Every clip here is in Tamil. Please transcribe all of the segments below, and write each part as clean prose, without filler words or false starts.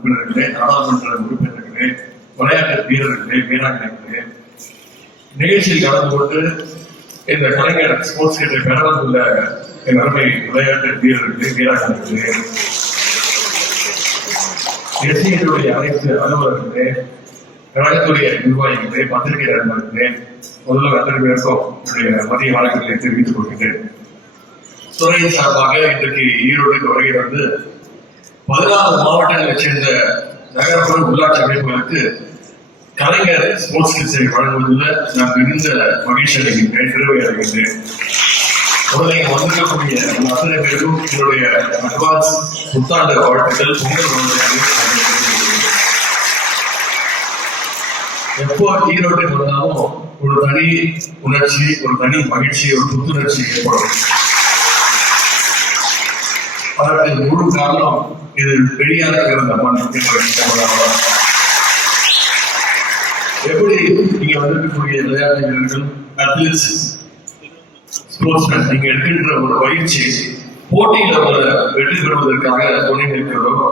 உறுப்பினர்களே, நாடாளுமன்ற உறுப்பினர்களே, விளையாட்டு வீரர்களே, வீராங்கனைகளே, நிகழ்ச்சியில் கலந்து கொண்டு இந்த கலைஞர் ஸ்போர்ட்ஸ் கிட்ட பெற வந்துள்ள என் அருமை விளையாட்டு வீரர்களே, வீராங்கனைகளே, எஸ்டியுடைய அனைத்து அலுவலர்களே, கழகத்துடைய நிர்வாகிகளே, பத்திரிகை நண்பர்களே, முதல்வர் அத்தனை பேருக்கும் என்னுடைய மதிய வணக்கங்களை தெரிவித்துக் கொள்கிறேன். துறையின் சார்பாக இன்றைக்கு ஈரோடு வருகை வந்து 14 மாவட்டங்களைச் சேர்ந்த நகர்ப்புற உள்ளாட்சி அமைப்புகளுக்கு கலைஞர் ஸ்போர்ட்ஸ் கிட்ஸை வழங்குவதில் நான் மிகுந்த மகிழ்ச்சி அடைகின்றேன், பெருமை அடைகின்றேன். உடனே வந்திருக்கக்கூடிய அத்தனை பேரும் என்னுடைய அட்வான்ஸ் புத்தாண்டு வாழ்த்துக்கள், பொங்கல் எப்போ ஈரோட்டுக்கு வந்தாலும் ஒரு தனி உணர்ச்சி, ஒரு தனி மகிழ்ச்சி, ஒரு புத்துணர்ச்சி ஏற்படும். அதற்கு முழு காரணம் இது பெரியார் பிறந்த மண். எப்படி இங்க வந்திருக்கக்கூடிய விளையாட்டு வீரர்கள், அத்லீட்ஸ், ஸ்போர்ட்ஸ்மேன் நீங்க எடுக்கின்ற ஒரு பயிற்சி போட்டியில ஒரு வெற்றி பெறுவதற்காக துணை நிற்கிறதோ,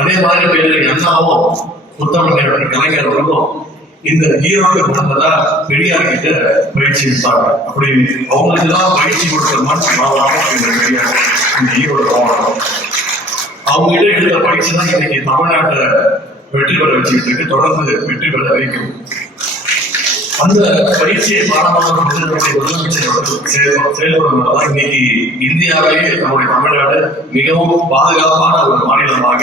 அதே மாதிரி பேரு அண்ணாவும் முத்தமிழ் கலைஞர் அவர்களும் இந்த ஈரோடு மண்ணதான் பெரியார் கிட்ட பயிற்சி எடுத்தாங்க. அப்படி அவங்களுக்கு தான் பயிற்சி கொடுத்த மண் மாவட்டம் இந்த பெரியார், இந்த ஈரோடு மாவட்டம். அவங்க கிட்ட எடுத்த பயிற்சி தான் இன்னைக்கு தமிழ்நாட்டை வெற்றி பெற வச்சுக்கிட்டு இருக்கு, தொடர்ந்து வெற்றி பெற வைக்கும். அந்த பயிற்சியை பாடமாக முதலமைச்சர் செயல்படுவதால் இன்னைக்கு இந்தியாவிலேயே நம்முடைய தமிழ்நாடு மிகவும் பாதுகாப்பான ஒரு மாநிலமாக,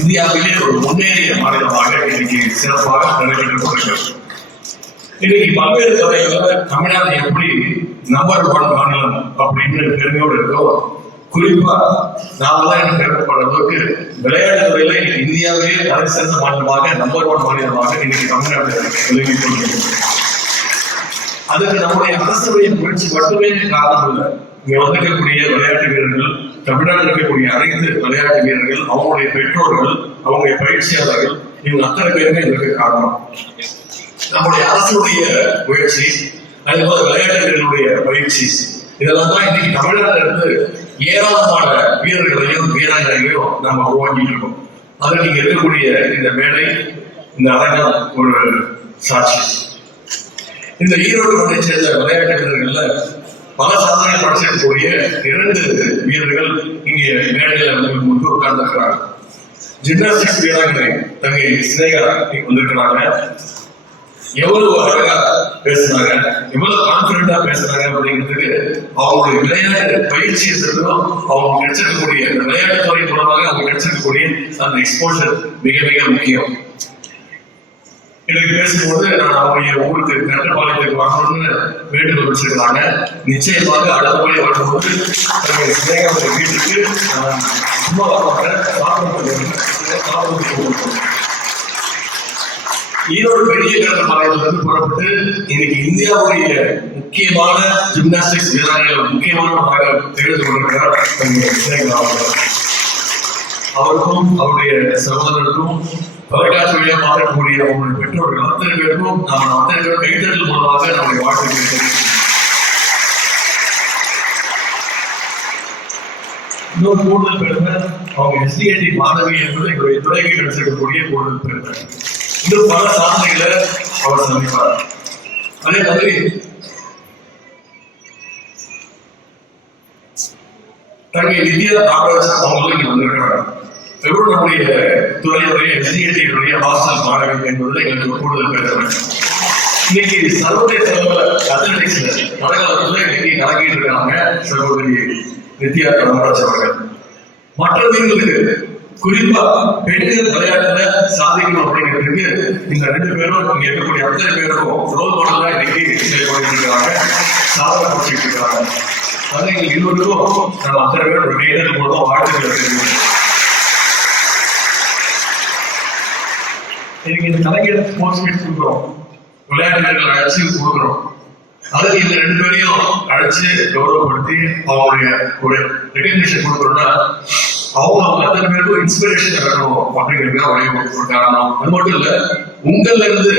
இந்தியாவிலே ஒரு முன்னேறிய மாநிலமாக இன்னைக்கு சிறப்பாக நடைபெற்றுக் கொண்டிருக்கிறது. இன்னைக்கு பல்வேறு துறைகளை தமிழ்நாடு எப்படி நம்பர் 1 மாநிலம் அப்படின்னு பெருமையோடு இருக்கோ, குறிப்பா நாம தான் எனக்கு கருதப்பட்ட அளவுக்கு விளையாட்டு துறையில இந்தியாவிலேயே தலை சிறந்த மாநிலமாக, நம்பர் 1 மாநிலமாக இன்னைக்கு தமிழ்நாடு விளங்கி கொண்டிருக்கிறது. அதுக்கு நம்முடைய அரசுடைய முயற்சி மட்டுமே காரணம் இல்லை. இங்க வந்திருக்கக்கூடிய விளையாட்டு வீரர்கள், தமிழ்நாட்டில் இருக்கக்கூடிய அனைத்து விளையாட்டு வீரர்கள், அவங்களுடைய பெற்றோர்கள், அவங்களுடைய பயிற்சியாளர்கள், இவங்க அத்தனை பேருமே இதற்கு காரணம். நம்முடைய அரசுடைய முயற்சி, அதுபோல விளையாட்டு வீரர்களுடைய பயிற்சி, இதெல்லாம் தான் இன்னைக்கு தமிழ்நாட்டில இருந்து ஏராளமான வீரர்களையும் வீராங்கனைகளையும் நம்ம உருவாக்கிட்டு இருக்கோம். அதுக்கு இங்க இருக்கக்கூடிய இந்த மேடை, இந்த அரங்கம் ஒரு சாட்சி. இந்த ஈரோடு மண்ணை சேர்ந்த விளையாட்டு வீரர்கள்ல பல சாதனை படைச்சிருக்கக்கூடிய 2 வீரர்கள் இங்கே மேடையில் முன்பு உட்கார்ந்திருக்கிறாங்க. ஜிம்னாஸ்டிக்ஸ் வீராங்கனை தங்கை சினேகா வந்திருக்கிறாங்க. எவ்வளவு அழகா பேசுனாங்க, எவ்வளவு கான்பிடண்டா பேசுறாங்க அப்படிங்கிறதுக்கு அவங்களுடைய விளையாட்டு பயிற்சி இருந்ததும் அவங்க கிடைச்சிருக்கக்கூடிய விளையாட்டு துறை மூலமாக அவங்க கிடைச்சிருக்கக்கூடிய அந்த எக்ஸ்போஷர் மிக மிக முக்கியம். இன்னைக்கு பேசும்போது நான் அவருடைய ஊருக்கு கட்டப்பாளையத்துக்கு வரணும்னு வேண்டுகோள் வச்சிருக்கிறாங்க. நிச்சயமாக அடுத்த முறை வரும்போது வீட்டுக்கு சும்மா ஈரோடு பெரிய கட்டப்பாளையத்திலிருந்து புறப்பட்டு இன்னைக்கு இந்தியாவுடைய முக்கியமான ஜிம்னாஸ்டிக்ஸ் வீராங்கனைகள் முக்கியமான தெரிந்து கொண்டிருக்கிறார். அவருக்கும் அவருடைய சகோதரருக்கும் தொலைக்காட்சி வழியாக பார்க்கக்கூடிய அவங்களுடைய பெற்றோர்கள் அத்தனை பேருக்கும் நம்ம அத்தனை பேரும் கைத்தறல் மூலமாக நம்முடைய வாழ்க்கை. இன்னொரு கூடுதல் பெருமை அவங்க எஸ்டிஐடி மாணவி என்பது எங்களுடைய துறைக்கு கிடைச்சிருக்கக்கூடிய கூடுதல் பெருமை. இன்னும் பல சாதனைகளை அவர் சந்திப்பார். அதே மாதிரி தங்கை வித்யா நாகராஜன் அவங்களும் இங்க வந்திருக்கிறாங்க. எவ்வளவு நம்முடைய துறையுடைய எஸ்டிஐடியுடைய ஹாஸ்டல் மாணவி என்பதில் எங்களுக்கு கூடுதல் பெருமை. இன்னைக்கு சர்வதேச அத்லெட்டிக்ஸ்ல தடகளத்துல இன்னைக்கு கலக்கிட்டு இருக்காங்க சகோதரி வித்யா நாகராஜ் அவர்கள். மற்றவர்களுக்கு குறிப்பா பெண்கள் விளையாட்டுல சாதிக்கணும் அப்படிங்கிறதுக்கு இந்த 2 பேரும் இங்க இருக்கக்கூடிய அத்தனை பேருக்கும் ரோல் மாடலா இன்னைக்கு செயல்பட்டு இருக்காங்க, சாதனை படிச்சுட்டு இருக்காங்க. அது எங்க இருவருக்கும் நம்ம அத்தனை பேர் ஒரு கைதல் மூலம் வாழ்த்துக்கள் தெரிவிக்கிறோம். இன்னைக்கு இந்த கலைஞர் ஸ்போர்ட்ஸ் மீட் கொடுக்குறோம், விளையாட்டு வீரர்கள் அழைச்சி கொடுக்குறோம். அதுக்கு இந்த 2 பேரையும் அழைச்சு கௌரவப்படுத்தி அவங்களுடைய ஒரு ரெகக்னிஷன் கொடுக்குறோம்னா அவங்க அத்தனை பேருக்கும் இன்ஸ்பிரேஷன் இருக்கணும் அப்படிங்கிறது ஒரு காரணம். அது மட்டும் இல்ல, உங்கள்ல இருந்து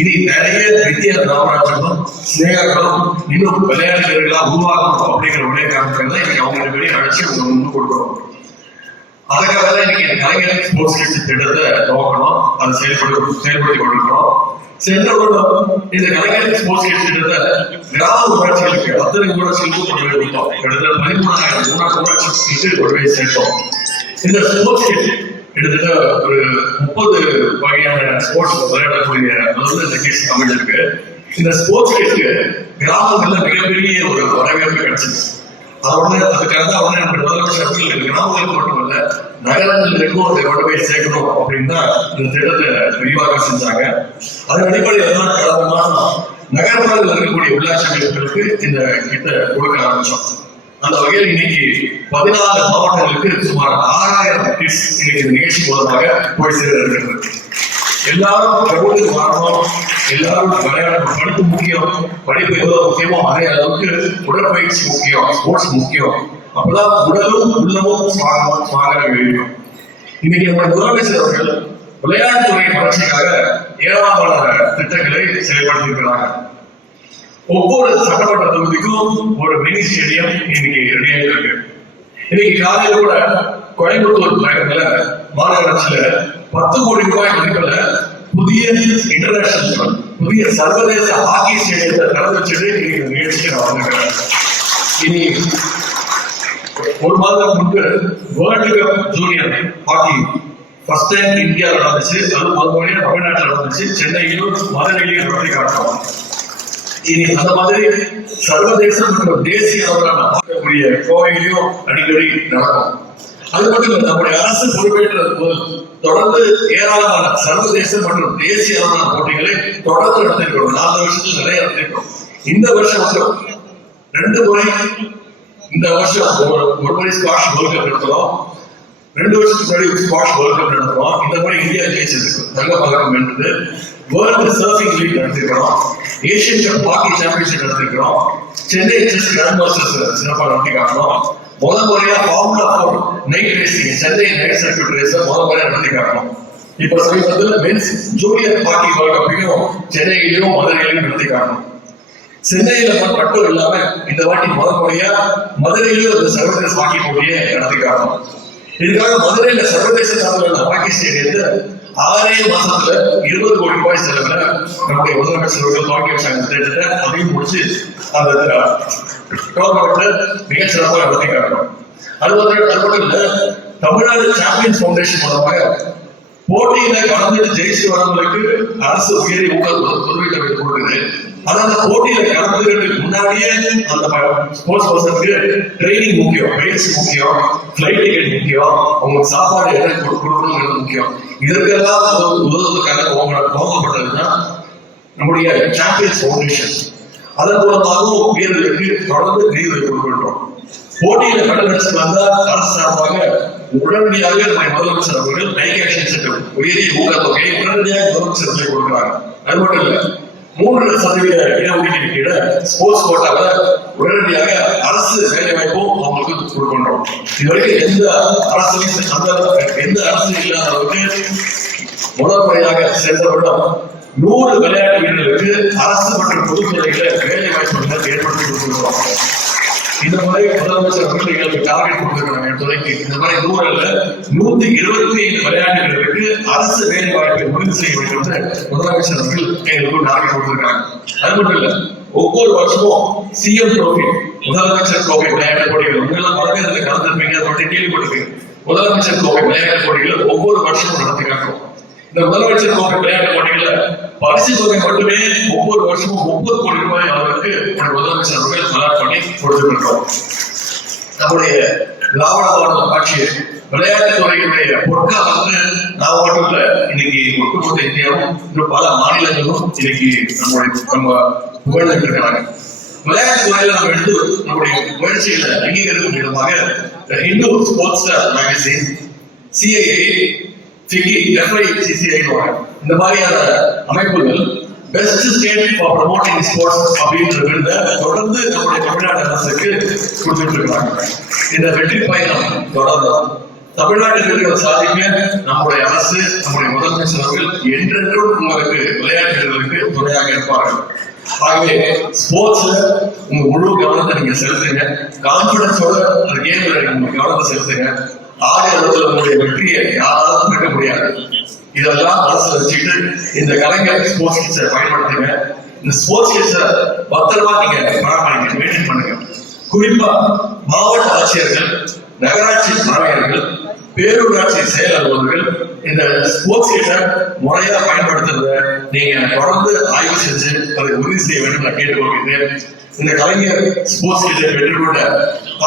இனி நிறைய வித்யா ராமராஜனும் ஸ்னேகாக்களும் இன்னும் விளையாட்டு வீரர்களா உருவாக்கணும் அப்படிங்கிற ஒரே காரணத்துக்கு தான் இன்னைக்கு அவங்க 2 பேரையும் அழைச்சி அவங்க முன்னு கொடுக்குறோம். அதுக்காக தான் இன்னைக்கு கலைஞர் ஸ்போர்ட்ஸ் கிட்ஸ் திட்டத்தை துவக்கணும், அதை செயல்படுத்தி கொண்டிருக்கிறோம். சென்ற வருடம் இந்த கலைஞர் ஸ்போர்ட்ஸ் கிட்ஸ் திட்டத்தை கிராம ஊராட்சிகளுக்கு அத்தனை ஊராட்சிகளுக்கும் கொண்டு போய் கொடுத்தோம். கிட்டத்தட்ட 13,000 ஊராட்சிகளுக்கு கொண்டு போய் சேர்த்தோம். இந்த ஸ்போர்ட்ஸ் கிட் கிட்டத்தட்ட ஒரு 30 வகையான ஸ்போர்ட்ஸ் விளையாடக்கூடிய இந்த கிட்ஸ் அமைஞ்சிருக்கு. இந்த ஸ்போர்ட்ஸ் கிட்க்கு கிராமங்கள்ல மிகப்பெரிய ஒரு வரவேற்பு கிடைச்சிருக்கு. அதுக்காக தான் முதலமைச்சர் கிராமங்களுக்கு மட்டுமல்ல நகரங்களுக்கும் அதை கொண்டு போய் சேர்க்கணும் அப்படின்னு தான் இந்த திட்டத்தை விரிவாக செஞ்சாங்க. அதன் அடிப்படையில் தான் கடந்த மாதம் நகர்ப்புறத்தில் இருக்கக்கூடிய உள்ளாட்சி அமைப்புகளுக்கு இந்த கிட்ட கொடுக்க ஆரம்பிச்சோம். அந்த வகையில் இன்னைக்கு 14 மாவட்டங்களுக்கு சுமார் 6,000 கிட்ஸ் இன்னைக்கு இந்த நிகழ்ச்சி மூலமாக போய் சேர இருக்கிறது. எல்லாரும் பிரபுத்துக்கு வரணும், எல்லாரும் விளையாடணும். படிப்பு முக்கியம், படிப்பு எவ்வளவு முக்கியமோ அதே அளவுக்கு உடற்பயிற்சி முக்கியம், ஸ்போர்ட்ஸ் முக்கியம். அப்பதான் உடலும் உள்ளமும் ஸ்ட்ராங்காக இருக்கும். இன்னைக்கு நம்ம முதலமைச்சர் அவர்கள் விளையாட்டுத்துறை வளர்ச்சிக்காக ஏராளமான திட்டங்களை செயல்படுத்தியிருக்கிறாங்க. ஒவ்வொரு சட்டமன்ற தொகுதிக்கும் ஒரு மினி ஸ்டேடியம் இன்னைக்கு ரெடியாக இருக்கு. இன்னைக்கு காலையில கூட கோயம்புத்தூர் நகரத்துல மாநகராட்சியில 10 கோடி ரூபாய் மதிப்புல புதிய இன்டர்நேஷனல் புதிய சர்வதேச ஹாக்கி ஸ்டேடியத்தை திறந்து வச்சுட்டு இன்னைக்கு நிகழ்ச்சிக்கு நான் வந்திருக்கிறேன். இனி ஒரு மாதம் முன்பு world cup junior hockey first time இந்தியாவில் நடந்துச்சு. அது முதல் தமிழ்நாட்டில் நடந்துச்சு. சென்னையிலும் மதுரையிலும் நடத்தி காட்டணும். இனி அந்த மாதிரி சர்வதேச மற்றும் தேசிய அளவிலான பார்க்கக்கூடிய கோவையிலையும் அடிக்கடி நடக்கும். அது மட்டும் இல்லை, நம்முடைய அரசு பொறுப்பேற்றது போது தொடர்ந்து ஏராளமான சர்வதேச மற்றும் தேசிய அளவிலான போட்டிகளை தொடர்ந்து நடத்திருக்கிறோம். 4 வருஷத்துல நிறைய நடத்திருக்கிறோம். இந்த வருஷம் மட்டும் 2 முறை, இந்த வருஷம் ஒரு முறை ஸ்குவாஷ் வேர்ல்ட் கப் நடத்துறோம். 2 வருஷத்துக்கு முன்னாடி ஸ்குவாஷ் வேர்ல்ட் கப் நடத்துறோம். இந்த முறை இந்தியா ஜெயிச்சிருக்கு, தங்க பதக்கம் வென்றது. வேர்ல்டு சர்ஃபிங் லீக் நடத்திருக்கிறோம். ஏசியன் கப் ஹாக்கி சாம்பியன்ஷிப் நடத்திருக்கிறோம். சென்னை செஸ் கிராண்ட் மாஸ்டர்ஸ் சிறப்பாக நடத்தி காட்டணும். முதல் முறையா formula 4 night racing Chennai night circuit race முதல் முறையா நடத்தி காட்டணும். இப்ப சமீபத்தில் மென்ஸ் ஜூனியர் ஹாக்கி வேர்ல்ட் கப்பையும் சென்னையிலும் மதுரையிலும் நடத்தி காட்டணும். சென்னையில மட்டும் இல்லாம இந்த வாட்டி முதல் முறையா மதுரையிலும் ஒரு சர்வதேச ஹாக்கி போட்டியை நடத்தி காட்டணும். இதுக்காக மதுரையில சர்வதேச சாதனையான ஹாக்கி ஸ்டேடியத்தை 6 மாசத்துல 20 கோடி ரூபாய் செலவுல நம்முடைய முதலமைச்சர் அவர்கள் துவக்கி வச்சாங்க திட்டத்தை. அதையும் முடிச்சு அந்த டோர்னமெண்ட்ல மிக சிறப்பாக நடத்தி காட்டணும். அது மட்டும் இல்ல, தமிழ்நாடு சாம்பியன்ஸ் ஃபவுண்டேஷன் மூலமாக போட்டியில கலந்துட்டு ஜெயிச்சு வரவங்களுக்கு அரசு உயரிய உதவித்தொகை கொடுக்குது. ஆனா அந்த போட்டியில கலந்துக்கிறதுக்கு முன்னாடியே அந்த ஸ்போர்ட்ஸ் பர்சனுக்கு ட்ரைனிங் முக்கியம், பயிற்சி முக்கியம், ஃபிளைட் டிக்கெட் முக்கியம், அவங்களுக்கு சாப்பாடு எல்லாம் கொடுக்கணுங்கிறது முக்கியம். இதற்கெல்லாம் உதவுவதற்காக துவங்கப்பட்டதுதான் நம்முடைய சாம்பியன்ஸ் ஃபவுண்டேஷன். அதன் மூலமாகவும் வீரர்களுக்கு தொடர்ந்து நிதி கொடுக்கின்றோம். போட்டியில கடலடிச்சு வந்தா அரசு சார்பாக உடனடியாக முதலமைச்சர் அவர்கள் நைக் ஆக்ஷன் சென்டர் உயரிய ஊக்கத்தொகையை உடனடியாக முதலமைச்சர் கொடுக்கிறாங்க. அது மட்டும் இல்ல, 3% இடஒதுக்கீடு கீழே ஸ்போர்ட்ஸ் கோட்டால உடனடியாக அரசு வேலை வாய்ப்பும் அவங்களுக்கு கொடுக்கின்றோம். இதுவரைக்கும் எந்த அரசு இல்லாத அளவுக்கு முதல் முறையாக சென்ற வருடம் 100 விளையாட்டு வீரர்களுக்கு அரசு மற்றும் பொதுத்துறைகளை வேலை வாய்ப்புகளை ஏற்படுத்தி கொடுத்திருக்கிறோம். இந்த முறை முதலமைச்சர் அவர்கள் எங்களுக்கு டார்கெட் கொடுத்திருக்கிறாங்க துறைக்கு. இந்த மாதிரி 125 விளையாட்டு வீரர்களுக்கு அரசு வேலை வாய்ப்பை உறுதி செய்ய வேண்டும் என்று முதலமைச்சர் அவர்கள் எங்களுக்கு டார்கெட் கொடுத்திருக்காங்க. அது மட்டும் இல்ல, ஒவ்வொரு வருஷமும் சிஎம் ட்ரோபி முதலமைச்சர் கோப்பை விளையாட்டு போட்டிகள் உங்களெல்லாம் பல பேர் கலந்துருப்பீங்க, அதை கேள்விப்பட்டிருப்பீங்க. முதலமைச்சர் கோப்பை விளையாட்டு போட்டிகள் ஒவ்வொரு வருஷமும் நடத்தி காட்டுறோம். இந்த முதலமைச்சர் கோப்பை விளையாட்டு போட்டிகள பரிசு தொகை மட்டுமே ஒவ்வொரு வருஷமும் 30 கோடி ரூபாய் அளவுக்கு முதலமைச்சர் அவர்கள் தயார் பண்ணி கொடுத்திருக்கிறோம். நம்முடைய திராவிட மாடல் ஆட்சி விளையாட்டு துறையினுடைய பொருட்கள் நாம் மட்டும் இல்ல, இன்னைக்கு ஒட்டுமொத்த இந்தியாவும் இன்னும் பல மாநிலங்களும் இன்னைக்கு நம்ம புகழ்ந்துட்டு இருக்கிறாங்க. விளையாட்டு துறையில நம்ம எடுத்து நம்முடைய முயற்சிகளை அங்கீகரிக்கும் விதமாக இந்து ஸ்போர்ட்ஸ் மேகசின், சிஐஏ, இந்த மாதிரியான அமைப்புகள் best state for promoting sports அப்படின்ற விருதை தொடர்ந்து நம்முடைய தமிழ்நாடு அரசுக்கு கொடுத்துட்டு இருக்காங்க. இந்த வெற்றி பயணம் தொடர்ந்து தமிழ்நாட்டில் இருக்கிற சாதிக்க நம்முடைய அரசு, நம்முடைய முதலமைச்சர் அவர்கள் என்றென்றும் உங்களுக்கு விளையாட்டுகளுக்கு துணையாக இருப்பார்கள். ஆகவே ஸ்போர்ட்ஸ்ல உங்க முழு கவனத்தை நீங்க செலுத்துங்க. கான்பிடன்ஸோட அந்த கேம்ல உங்க கவனத்தை செலுத்துங்க. ஆடுகளத்தில் உங்களுடைய வெற்றியை யாராலும் தடுக்க முடியாது. இதெல்லாம் மனசுல வச்சுக்கிட்டு இந்த கலைஞர் ஸ்போர்ட்ஸ் கிட்ஸை பயன்படுத்துங்க. இந்த ஸ்போர்ட்ஸ் கிட்ஸை பத்திரமா நீங்க பராமரிக்க மெயின்டைன் பண்ணுங்க. குறிப்பா மாவட்ட ஆட்சியர்கள், நகராட்சி ஆணையர்கள், பேரூராட்சி செயல் அலுவலர்கள் இந்த ஸ்போர்ட்ஸ் கிட்ட முறையா பயன்படுத்துறத நீங்க தொடர்ந்து ஆய்வு செஞ்சு அதை உறுதி செய்ய வேண்டும் நான் கேட்டுக்கொள்கிறேன். இந்த கலைஞர் ஸ்போர்ட்ஸ் கிட்ட பெற்றுக்கொண்ட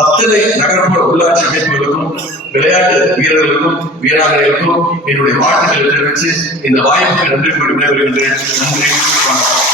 அத்தனை நகர்ப்புற உள்ளாட்சி அமைப்புகளுக்கும் விளையாட்டு வீரர்களுக்கும் வீராங்கனைகளுக்கும் என்னுடைய வாழ்த்துக்களை தெரிவித்து இந்த வாய்ப்புக்கு நன்றி கூறி விடைபெறுகின்றேன். நன்றி, வணக்கம்.